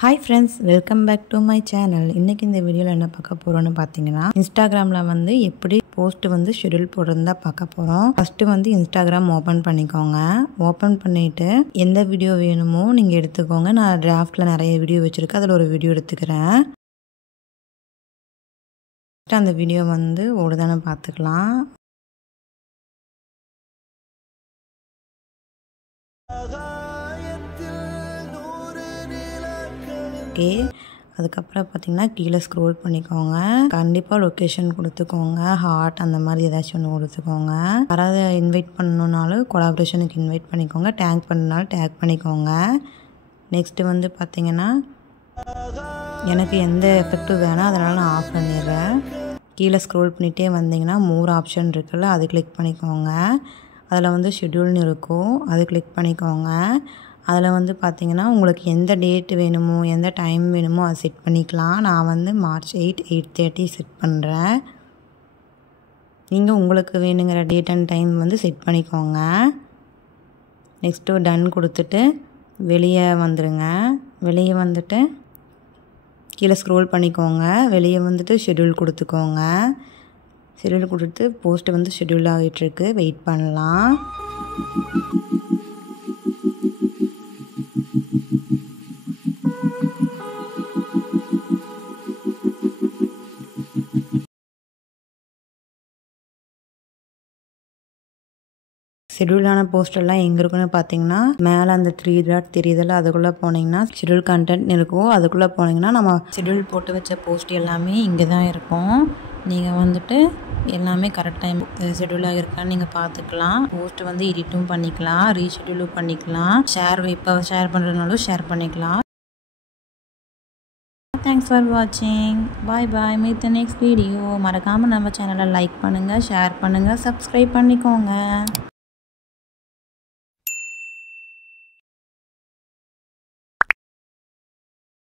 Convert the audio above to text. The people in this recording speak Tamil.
Hi friends, welcome back to my channel. இன்னைக்கு இந்த வீடியோல என்ன பார்க்க போறோம்னு பாத்தீங்கன்னா Instagramல வந்து எப்படி போஸ்ட் வந்து ஷெட்யூல் போடுறதா பார்க்க போறோம். ஃபர்ஸ்ட் வந்து Instagram ஓபன் பண்ணிக்கோங்க. ஓபன் பண்ணிட்டு எந்த வீடியோ வேணுமோ நீங்க எடுத்துக்கோங்க. நான் டிராஃப்ட்ல நிறைய வீடியோ வச்சிருக்கேன். அதுல ஒரு வீடியோ எடுத்துக்கிறேன். அந்த வீடியோ வந்து ஓடுதான்னு பார்த்துக்கலாம். ஓகே, அதுக்கப்புறம் பார்த்தீங்கன்னா கீழே ஸ்க்ரோல் பண்ணிக்கோங்க. கண்டிப்பாக லொக்கேஷன் கொடுத்துக்கோங்க. ஹார்ட் அந்த மாதிரி ஏதாச்சும் ஒன்று கொடுத்துக்கோங்க. யாராவது இன்வைட் பண்ணணுன்னாலும் கொலாபரேஷனுக்கு இன்வைட் பண்ணிக்கோங்க. டேக் பண்ணனாலும் டேக் பண்ணிக்கோங்க. நெக்ஸ்ட்டு வந்து பார்த்தீங்கன்னா எனக்கு எந்த எஃபெக்டும் வேணாம், அதனால் நான் ஆஃப் பண்ணிடுறேன். கீழே ஸ்க்ரோல் பண்ணிகிட்டே வந்தீங்கன்னா மோர் ஆப்ஷன் இருக்குல்ல, அது கிளிக் பண்ணிக்கோங்க. அதில் வந்து ஷெட்யூல்னு இருக்கும், அது கிளிக் பண்ணிக்கோங்க. அதில் வந்து பார்த்திங்கன்னா உங்களுக்கு எந்த டேட் வேணுமோ எந்த டைம் வேணுமோ அதை செட் பண்ணிக்கலாம். நான் வந்து March 8 8:30 செட் பண்ணுறேன். நீங்கள் உங்களுக்கு வேணுங்கிற டேட் அண்ட் டைம் வந்து செட் பண்ணிக்கோங்க. நெக்ஸ்ட்டு டன் கொடுத்துட்டு வெளியே வந்துடுங்க. வெளியே வந்துட்டு கீழே ஸ்க்ரோல் பண்ணிக்கோங்க. வெளியே வந்துட்டு ஷெட்யூல் கொடுத்துக்கோங்க. ஷெட்யூல் கொடுத்து போஸ்ட்டு வந்து ஷெட்யூல் ஆகிட்டுருக்கு, வெயிட் பண்ணலாம். ஷெட்யூலான போஸ்டெல்லாம் எங்கே இருக்குன்னு பார்த்தீங்கன்னா மேலே அந்த 3 டாட் தெரியுதில்ல, அதுக்குள்ளே போனீங்கன்னா ஷெட்யூல் கண்டென்ட் இருக்கும். அதுக்குள்ளே போனீங்கன்னா நம்ம ஷெட்யூல் போட்டு வச்ச போஸ்ட் எல்லாமே இங்கே தான் இருக்கும். நீங்கள் வந்துட்டு எல்லாமே கரெக்ட் டைம் ஷெட்யூலாக இருக்கான்னு நீங்கள் பார்த்துக்கலாம். போஸ்ட் வந்து எடிட்டும் பண்ணிக்கலாம், ரீஷெட்யூலும் பண்ணிக்கலாம். இப்போ ஷேர் பண்ணுறதுனாலும் ஷேர் பண்ணிக்கலாம். தேங்க்ஸ் ஃபார் வாட்சிங். Bye bye. Meet the next video. மறக்காமல் நம்ம சேனலை லைக் பண்ணுங்கள், ஷேர் பண்ணுங்கள், சப்ஸ்கிரைப் பண்ணிக்கோங்க.